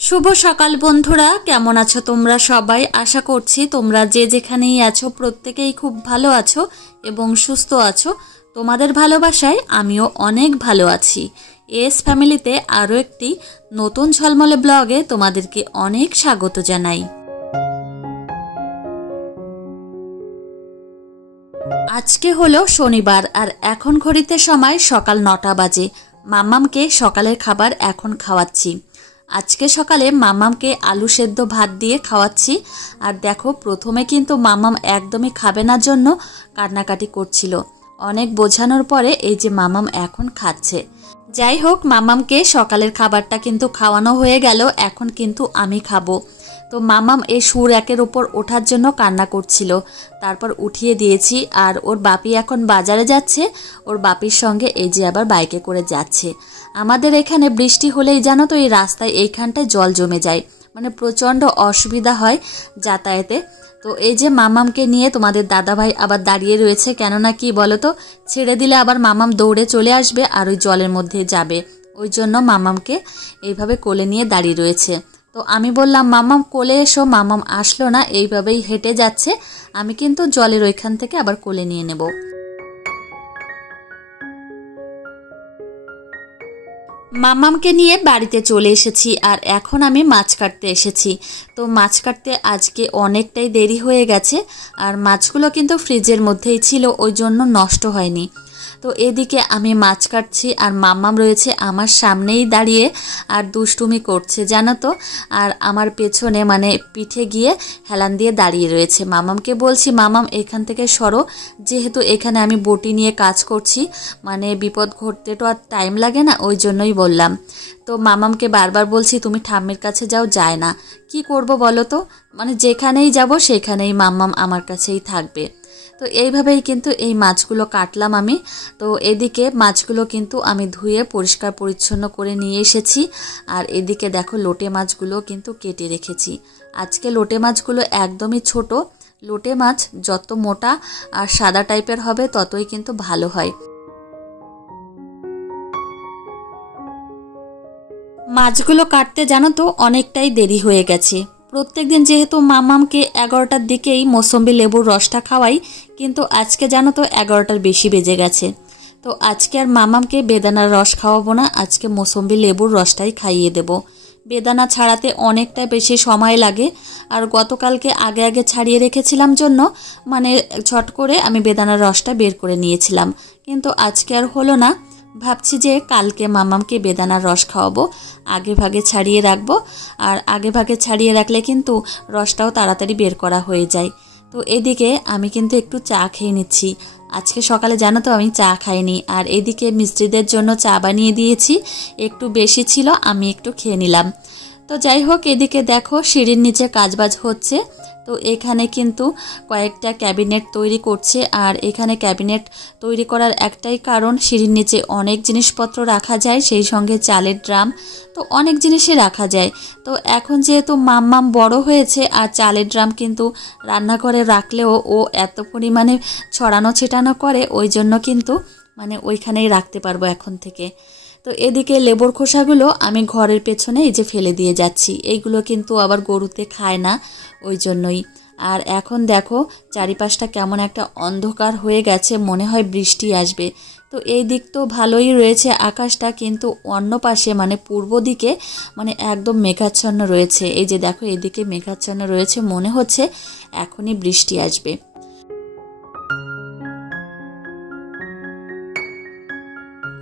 शुभ सकाल बंधुरा केमन आछो तोमरा सबाई। आशा करछि तोमरा जे जेखानेई आछो प्रत्येकेई खूब भालो आछो एबं सुस्थ आछो। तोमादेर भालोबासाय आमिओ अनेक भालो आछि। एस फैमिलीते आरो एकटी नतून झलमले ब्लगे तोमादेरके अनेक स्वागत जानाई। आजके हलो शनिवार और एखन घड़िते समय सकाल 9टा बाजे। माम्मामके सकालेर खाबार एखन खावाच्छि। आजके सकाले माम्मामके आलू सेদ্ধ भात दिए खावाচ্ছি। আর দেখো প্রথমে কিন্তু মাম্মাম একদমই খাবে না জন্য কান্নাকাটি করছিল। অনেক বোঝানোর পরে এই যে মাম্মাম এখন খাচ্ছে। যাই হোক মাম্মামকে সকালের খাবারটা কিন্তু খাওয়ানো হয়ে গেল। এখন কিন্তু আমি খাবো। তো মাম্মাম এই সুর একের উপর ওঠার জন্য কান্না করছিল। তারপর উঠিয়ে দিয়েছি। আর ওর বাপি এখন বাজারে যাচ্ছে। ওর বাপির সঙ্গে এই যে আবার বাইকে করে যাচ্ছে। আমাদের এখানে বৃষ্টি হলেই জানো তো এই রাস্তায় এইখানটায় জল জমে যায়, মানে প্রচণ্ড অসুবিধা হয় যাতায়াতে। তো এই যে মাম্মামকে নিয়ে তোমাদের দাদাভাই আবার দাঁড়িয়ে রয়েছে, কেননা কি বলো তো, ছেড়ে দিলে আবার মাম্মাম দৌড়ে চলে আসবে আর ওই জলের মধ্যে যাবে। ওই জন্য মাম্মামকে এইভাবে কোলে নিয়ে দাঁড়িয়ে রয়েছে। তো আমি বললাম মাম্মাম কোলে এসো, মাম্মাম আসলো না, এইভাবেই হেঁটে যাচ্ছে। আমি কিন্তু জলের ওইখান থেকে আবার কোলে নিয়ে নেব। মাম্মামকে নিয়ে বাড়িতে চলে এসেছি আর এখন আমি মাছ কাটতে এসেছি। তো মাছ কাটতে আজকে অনেকটাই দেরি হয়ে গেছে আর মাছগুলো কিন্তু ফ্রিজের মধ্যেই ছিল, ওই জন্য নষ্ট হয়নি। তো এদিকে আমি মাছ কাটছি আর মাম্মাম রয়েছে আমার সামনেই দাঁড়িয়ে আর দুষ্টুমি করছে জানো তো। আর আমার পেছনে মানে পিঠে গিয়ে হেলান দিয়ে দাঁড়িয়ে রয়েছে। মাম্মামকে বলছি মাম্মাম এখান থেকে সরো, যেহেতু এখানে আমি বটি নিয়ে কাজ করছি, মানে বিপদ ঘটতে তো আর টাইম লাগে না, ওই জন্যই বললাম। তো মাম্মামকে বারবার বলছি তুমি ঠাম্মির কাছে যাও, যায় না। কি করব বলো তো, মানে যেখানেই যাব সেখানেই মাম্মাম আমার কাছেই থাকবে। তো এইভাবেই কিন্তু এই মাছগুলো কাটলাম আমি। তো এদিকে মাছগুলো কিন্তু আমি ধুয়ে পরিষ্কার পরিচ্ছন্ন করে নিয়ে এসেছি। আর এদিকে দেখো লোটে মাছগুলো কিন্তু কেটে রেখেছি। আজকে লোটে মাছগুলো একদমই ছোট। লোটে মাছ যত মোটা আর সাদা টাইপের হবে ততই কিন্তু ভালো হয়। মাছগুলো কাটতে জানো তো অনেকটাই দেরি হয়ে গেছে। প্রত্যেকদিন যেহেতু মাম্মামকে 11টার দিকেই মৌসম্বি লেবুর রসটা খাওয়াই, কিন্তু আজকে জানো তো 11টার বেশি বেজে গেছে। তো আজকে আর মাম্মামকে বেদানার রস খাওয়াবো না, আজকে মৌসম্বি লেবুর রসটাই খাইয়ে দেব। বেদানা ছাড়াতে অনেকটা বেশি সময় লাগে আর গতকালকে আগে আগে ছাড়িয়ে রেখেছিলাম জন্য মানে ছট করে আমি বেদানার রসটা বের করে নিয়েছিলাম, কিন্তু আজকে আর হলো না। ভাবছি যে কালকে মাম্মামকে বেদানার রস খাওয়াবো, আগে ভাগে ছাড়িয়ে রাখবো। আর আগে ভাগে ছাড়িয়ে রাখলে কিন্তু রসটাও তাড়াতাড়ি বের করা হয়ে যায়। তো এদিকে আমি কিন্তু একটু চা খেয়ে নিচ্ছি। আজকে সকালে জানো তো আমি চা খাইনি। আর এদিকে মিস্ত্রিদের জন্য চা বানিয়ে দিয়েছি, একটু বেশি ছিল, আমি একটু খেয়ে নিলাম। তো যাই হোক এদিকে দেখো সিঁড়ির নিচে কাজবাজ হচ্ছে। তো এখানে কিন্তু কয়েকটা ক্যাবিনেট তৈরি করছে। আর এখানে ক্যাবিনেট তৈরি করার একটাই কারণ, সিঁড়ির নিচে অনেক জিনিসপত্র রাখা যায়, সেই সঙ্গে চালের ড্রাম, তো অনেক জিনিসই রাখা যায়। তো এখন যেহেতু মাম্মাম বড় হয়েছে আর চালের ড্রাম কিন্তু রান্নাঘরে রাখলেও ও এত পরিমাণে ছড়ানো ছিটানো করে, ওই জন্য কিন্তু মানে ওইখানেই রাখতে পারবো এখন থেকে। তো এদিকে লেবুর খোসাগুলো আমি ঘরের পেছনে এই যে ফেলে দিয়ে যাচ্ছি। এইগুলো কিন্তু আবার গরুতে খায় না, ওই জন্যই। আর এখন দেখো চারিপাশটা কেমন একটা অন্ধকার হয়ে গেছে, মনে হয় বৃষ্টি আসবে। তো এই দিক তো ভালোই রয়েছে আকাশটা, কিন্তু অন্য পাশে মানে পূর্ব দিকে মানে একদম মেঘাচ্ছন্ন রয়েছে। এই যে দেখো এদিকে মেঘাচ্ছন্ন রয়েছে, মনে হচ্ছে এখনই বৃষ্টি আসবে।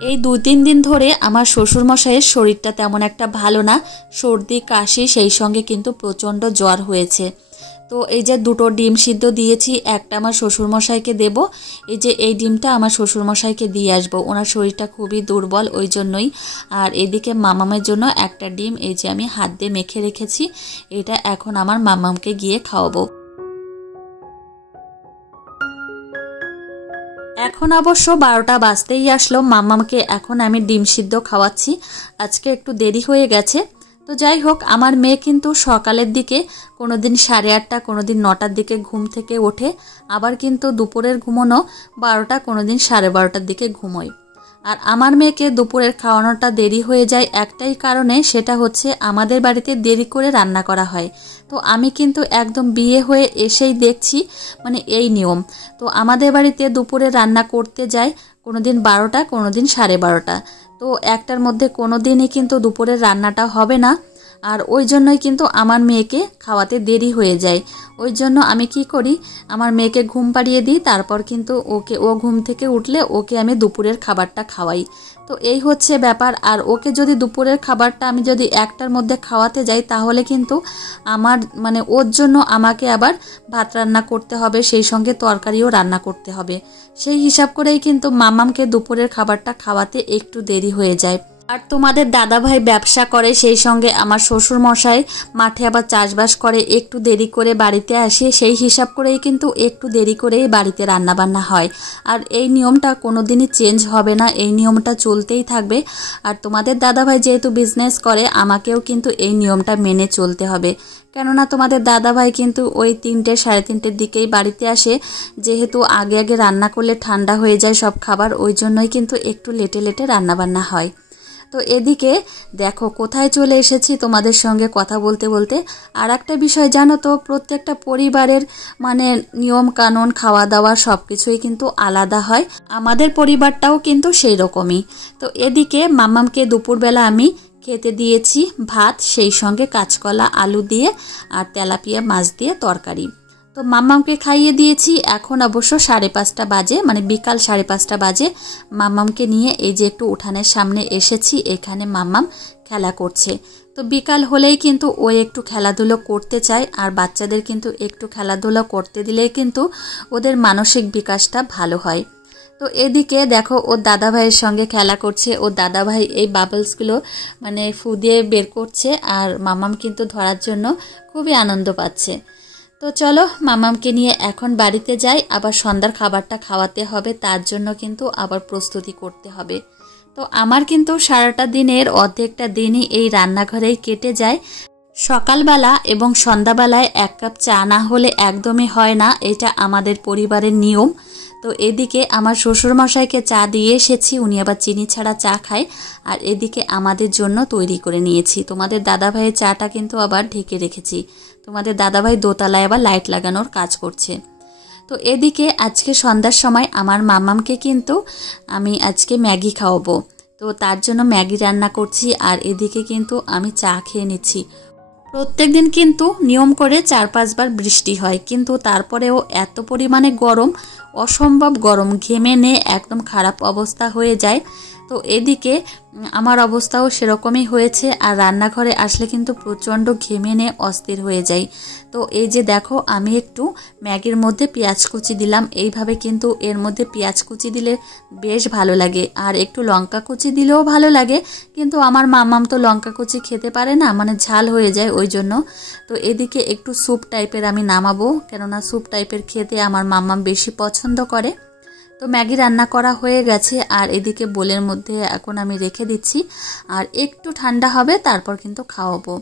এই 2-3 দিন ধরে আমার শ্বশুরমশাইয়ের শরীরটা তেমন একটা ভালো না, সর্দি কাশি, সেই সঙ্গে কিন্তু প্রচণ্ড জ্বর হয়েছে। তো এই যে 2টো ডিম সিদ্ধ দিয়েছি, একটা আমার শ্বশুরমশাইকে দেব। এই যে এই ডিমটা আমার শ্বশুরমশাইকে দিয়ে আসবো, ওনার শরীরটা খুবই দুর্বল, ওই জন্যই। আর এদিকে মামামের জন্য একটা ডিম এই যে আমি হাত দিয়ে মেখে রেখেছি, এটা এখন আমার মামামকে গিয়ে খাওয়াবো। এখন অবশ্য 12টা বাজতেই আসলো। মাম্মামকে এখন আমি ডিম সিদ্ধ খাওয়াচ্ছি। আজকে একটু দেরি হয়ে গেছে। তো যাই হোক আমার মেয়ে কিন্তু সকালের দিকে কোনোদিন 8:30, কোনোদিন 9টার দিকে ঘুম থেকে ওঠে, আবার কিন্তু দুপুরের ঘুমোনো 12টা, কোনোদিন 12:30টার দিকে ঘুমোয়। আর আমার মেয়েকে দুপুরের খাওয়ানোটা দেরি হয়ে যায় একটাই কারণে, সেটা হচ্ছে আমাদের বাড়িতে দেরি করে রান্না করা হয়। তো আমি কিন্তু একদম বিয়ে হয়ে এসেই দেখছি মানে এই নিয়ম। তো আমাদের বাড়িতে দুপুরে রান্না করতে যায় কোনোদিন 12টা, কোনোদিন 12:30। তো একটার মধ্যে কোনো দিনই কিন্তু দুপুরের রান্নাটা হবে না। আর ওই জন্যই কিন্তু আমার মেয়েকে খাওয়াতে দেরি হয়ে যায়। ওই জন্য আমি কি করি, আমার মেয়েকে ঘুম পাড়িয়ে দিই, তারপর কিন্তু ও ঘুম থেকে উঠলে ওকে আমি দুপুরের খাবারটা খাওয়াই। তো এই হচ্ছে ব্যাপার। আর ওকে যদি দুপুরের খাবারটা আমি যদি 1টার মধ্যে খাওয়াতে যাই, তাহলে কিন্তু আমার মানে ওর জন্য আমাকে আবার ভাত রান্না করতে হবে, সেই সঙ্গে তরকারিও রান্না করতে হবে। সেই হিসাব করেই কিন্তু মামামকে দুপুরের খাবারটা খাওয়াতে একটু দেরি হয়ে যায়। আর তোমাদের দাদাভাই ব্যবসা করে, সেই সঙ্গে আমার শ্বশুর মশাই মাঠে আবার চাষবাস করে, একটু দেরি করে বাড়িতে আসে, সেই হিসাব করেই কিন্তু একটু দেরি করেই বাড়িতে রান্নাবান্না হয়। আর এই নিয়মটা কোনোদিনই চেঞ্জ হবে না, এই নিয়মটা চলতেই থাকবে। আর তোমাদের দাদাভাই যেহেতু বিজনেস করে, আমাকেও কিন্তু এই নিয়মটা মেনে চলতে হবে। কেননা তোমাদের দাদাভাই কিন্তু ওই 3টে 3:30-র দিকেই বাড়িতে আসে, যেহেতু আগে আগে রান্না করলে ঠান্ডা হয়ে যায় সব খাবার, ওই জন্যই কিন্তু একটু লেটে লেটে রান্নাবান্না হয়। তো এদিকে দেখো কোথায় চলে এসেছি তোমাদের সঙ্গে কথা বলতে বলতে। আর একটা বিষয় জানো তো, প্রত্যেকটা পরিবারের মানে নিয়ম কানুন, খাওয়া দাওয়া সব কিছুই কিন্তু আলাদা হয়। আমাদের পরিবারটাও কিন্তু সেই রকমই। তো এদিকে মাম্মামকে দুপুরবেলা আমি খেতে দিয়েছি ভাত, সেই সঙ্গে কাঁচকলা আলু দিয়ে আর তেলাপিয়া মাছ দিয়ে তরকারি। তো মাম্মামকে খাইয়ে দিয়েছি। এখন অবশ্য 5:30 বাজে, মানে বিকাল 5:30 বাজে। মাম্মামকে নিয়ে এই যে একটু উঠানের সামনে এসেছি, এখানে মাম্মাম খেলা করছে। তো বিকাল হলেই কিন্তু ও একটু খেলাধুলো করতে চায়, আর বাচ্চাদের কিন্তু একটু খেলাধুলো করতে দিলেই কিন্তু ওদের মানসিক বিকাশটা ভালো হয়। তো এদিকে দেখো ওর দাদাভাইয়ের সঙ্গে খেলা করছে। ওর দাদাভাই এই বাবলসগুলো মানে ফু দিয়ে বের করছে, আর মাম্মাম কিন্তু ধরার জন্য খুবই আনন্দ পাচ্ছে। তো চলো মামামকে নিয়ে এখন বাড়িতে যাই, আবার সন্ধ্যার খাবারটা খাওয়াতে হবে, তার জন্য কিন্তু আবার প্রস্তুতি করতে হবে। তো আমার কিন্তু সারাটা দিনের অর্ধেকটা দিনই এই রান্নাঘরেই কেটে যায়। সকালবেলা এবং সন্ধ্যাবেলায় 1 কাপ চা না হলে একদমই হয় না, এটা আমাদের পরিবারের নিয়ম। তো এদিকে আমার শ্বশুরমশাইকে চা দিয়ে এসেছি, উনি আবার চিনি ছাড়া চা খায়। আর এদিকে আমাদের জন্য তৈরি করে নিয়েছি। তোমাদের দাদাভাইয়ের চাটা কিন্তু আবার ঢেকে রেখেছি। তোমাদের দাদাভাই দোতলায় আবার লাইট লাগানোর কাজ করছে। তো এদিকে আজকে সন্ধ্যার সময় আমার মামামকে কিন্তু আমি আজকে ম্যাগি খাওয়াবো। তো তার জন্য ম্যাগি রান্না করছি, আর এদিকে কিন্তু আমি চা খেয়ে নিচ্ছি। প্রত্যেক দিন কিন্তু নিয়ম করে 4-5 বার বৃষ্টি হয়, কিন্তু তারপরেও এত পরিমাণে গরম, অসম্ভব গরম, ঘেমে নিয়ে একদম খারাপ অবস্থা হয়ে যায়। তো এদিকে আমার অবস্থাও সেরকমই হয়েছে। আর রান্নাঘরে আসলে কিন্তু প্রচণ্ড ঘেমে নিয়ে অস্থির হয়ে যায়। তো এই যে দেখো আমি একটু ম্যাগির মধ্যে পেঁয়াজ কুচি দিলাম, এইভাবে কিন্তু এর মধ্যে পেঁয়াজ কুচি দিলে বেশ ভালো লাগে, আর একটু লঙ্কা কুচি দিলেও ভালো লাগে, কিন্তু আমার মামাম তো লঙ্কা কুচি খেতে পারে না, মানে ঝাল হয়ে যায় ওই জন্য। তো এদিকে একটু স্যুপ টাইপের আমি নামাবো, কেননা স্যুপ টাইপের খেতে আমার মামাম বেশি পছন্দ করে। তো ম্যাগি রান্না করা হয়ে গেছে, আর এদিকে বোলের মধ্যে এখন আমি রেখে দিচ্ছি, আর একটু ঠান্ডা হবে তারপর কিন্তু খাওয়াবো।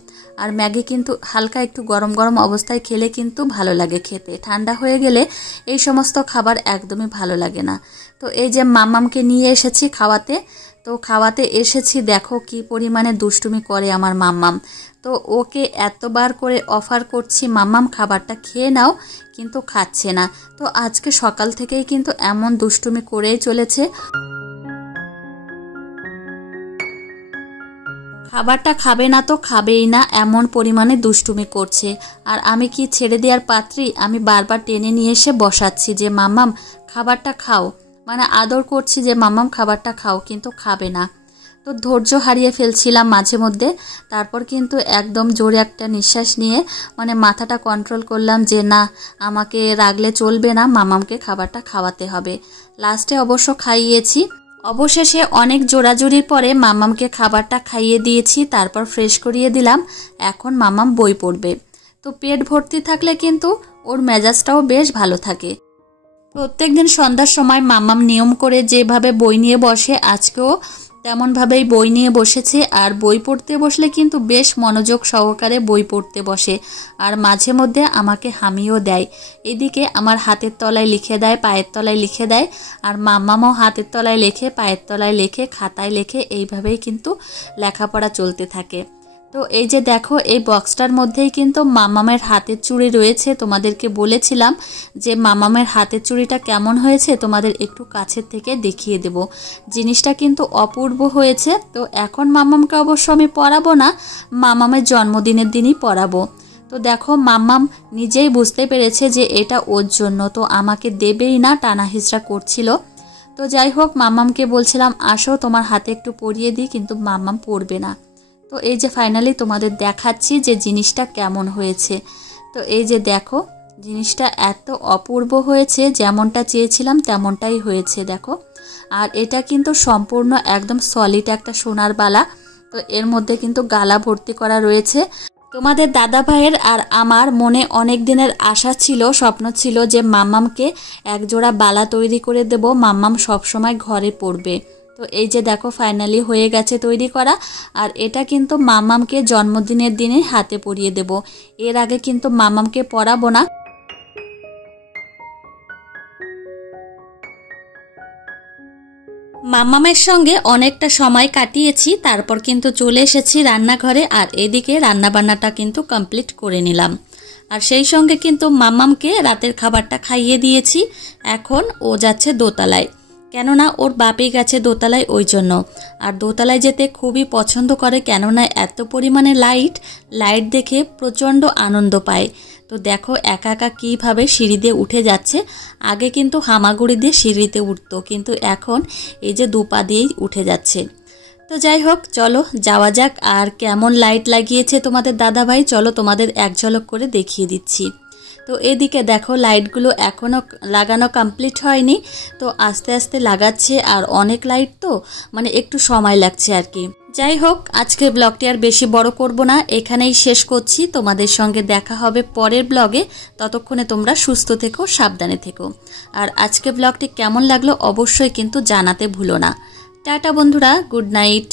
আর ম্যাগি কিন্তু হালকা একটু গরম গরম অবস্থায় খেলে কিন্তু ভালো লাগে খেতে, ঠান্ডা হয়ে গেলে এই সমস্ত খাবার একদমই ভালো লাগে না। তো এই যে মাম্মামকে নিয়ে এসেছি খাওয়াতে। তো খাওয়াতে এসেছি, দেখো কি পরিমাণে দুষ্টুমি করে আমার মাম্মাম। তো ওকে এতবার করে অফার করছি, মাম্মাম খাবারটা খেয়ে নাও, কিন্তু খাচ্ছে না। তো আজকে সকাল থেকেই কিন্তু এমন দুষ্টুমি করেই চলেছে, খাবারটা খাবে না তো খাবেই না, এমন পরিমাণে দুষ্টুমি করছে। আর আমি কি ছেড়ে দেওয়ার পাত্রী, আমি বারবার টেনে নিয়ে এসে বসাচ্ছি যে মাম্মাম খাবারটা খাও, মানে আদর করছি যে মাম্মাম খাবারটা খাও, কিন্তু খাবে না। তো ধৈর্য হারিয়ে ফেলছিলাম মাঝে মধ্যে, তারপর কিন্তু একদম জোরে একটা নিঃশ্বাস নিয়ে মানে মাথাটা কন্ট্রোল করলাম যে না, আমাকে রাগলে চলবে না, মামামকে খাবারটা খাওয়াতে হবে। লাস্টে অবশ্য খাইয়েছি। অবশেষে অনেক জোরাজুরির পরে মামামকে খাবারটা খাইয়ে দিয়েছি, তারপর ফ্রেশ করিয়ে দিলাম। এখন মামাম বই পড়বে। তো পেট ভর্তি থাকলে কিন্তু ওর মেজাজটাও বেশ ভালো থাকে। প্রত্যেকদিন সন্ধ্যার সময় মামাম নিয়ম করে যেভাবে বই নিয়ে বসে, আজকেও তেমনভাবেই বই নিয়ে বসেছে। আর বই পড়তে বসলে কিন্তু বেশ মনোযোগ সহকারে বই পড়তে বসে, আর মাঝে মধ্যে আমাকে হামিও দেয়। এদিকে আমার হাতের তলায় লিখে দেয়, পায়ের তলায় লিখে দেয়, আর মাম্মামও হাতের তলায় লেখে, পায়ের তলায় লেখে, খাতায় লেখে। এইভাবেই কিন্তু লেখাপড়া চলতে থাকে। তো এই যে দেখো, এই বক্সটার মধ্যেই কিন্তু মামামের হাতের চুড়ি রয়েছে। তোমাদেরকে বলেছিলাম যে মামামের হাতের চুড়িটা কেমন হয়েছে তোমাদের একটু কাছের থেকে দেখিয়ে দেব। জিনিসটা কিন্তু অপূর্ব হয়েছে। তো এখন মামামকে অবশ্য আমি পরাবো না, মামামের জন্মদিনের দিনই পরাবো। তো দেখো, মাম্মাম নিজেই বুঝতে পেরেছে যে এটা ওর জন্য, তো আমাকে দেবেই না, টানা হিচড়া করছিল। তো যাই হোক, মাম্মামকে বলছিলাম আসো তোমার হাতে একটু পরিয়ে দিই, কিন্তু মাম্মাম পরবে না। তো এই যে ফাইনালি তোমাদের দেখাচ্ছি যে জিনিসটা কেমন হয়েছে। তো এই যে দেখো, জিনিসটা এত অপূর্ব হয়েছে, যেমনটা চেয়েছিলাম তেমনটাই হয়েছে দেখো। আর এটা কিন্তু সম্পূর্ণ একদম সলিড একটা সোনার বালা। তো এর মধ্যে কিন্তু গালা ভর্তি করা রয়েছে। তোমাদের দাদা ভাইয়ের আর আমার মনে অনেক দিনের আশা ছিল, স্বপ্ন ছিল যে মাম্মামকে একজোড়া বালা তৈরি করে দেব, মাম্মাম সবসময় ঘরে পরবে। তো এই যে দেখো, ফাইনালি হয়ে গেছে তৈরি করা। আর এটা কিন্তু মাম্মামকে জন্মদিনের দিনে হাতে পরিয়ে দেব। এর আগে কিন্তু মাম্মামকে পরাবো না। মাম্মামের সঙ্গে অনেকটা সময় কাটিয়েছি, তারপর কিন্তু চলে এসেছি রান্নাঘরে। আর এদিকে রান্নাবান্নাটা কিন্তু কমপ্লিট করে নিলাম। আর সেই সঙ্গে কিন্তু মাম্মামকে রাতের খাবারটা খাইয়ে দিয়েছি। এখন ও যাচ্ছে দোতলায়, কেননা ওর বাপই গেছে দোতলায় ওই জন্য। আর দোতলায় যেতে খুবই পছন্দ করে, কেননা এত পরিমাণে লাইট দেখে প্রচণ্ড আনন্দ পায়। তো দেখো একা একা কীভাবে সিঁড়ি দিয়ে উঠে যাচ্ছে। আগে কিন্তু হামাগুড়ি দিয়ে সিঁড়িতে উঠতো, কিন্তু এখন এই যে দুপা দিয়েই উঠে যাচ্ছে। তো যাই হোক, চলো যাওয়া যাক। আর কেমন লাইট লাগিয়েছে তোমাদের দাদাভাই, চলো তোমাদের এক ঝলক করে দেখিয়ে দিচ্ছি। তো এদিকে দেখো, লাইটগুলো এখনও লাগানো কমপ্লিট হয়নি, তো আস্তে আস্তে লাগাচ্ছে। আর অনেক লাইট তো মানে একটু সময় লাগছে আর কি। যাই হোক, আজকের ব্লগটি আর বেশি বড় করব না, এখানেই শেষ করছি। তোমাদের সঙ্গে দেখা হবে পরের ব্লগে। ততক্ষণে তোমরা সুস্থ থেকো, সাবধানে থেকো। আর আজকের ব্লগটি কেমন লাগলো অবশ্যই কিন্তু জানাতে ভুলো না। টাটা বন্ধুরা, গুড নাইট।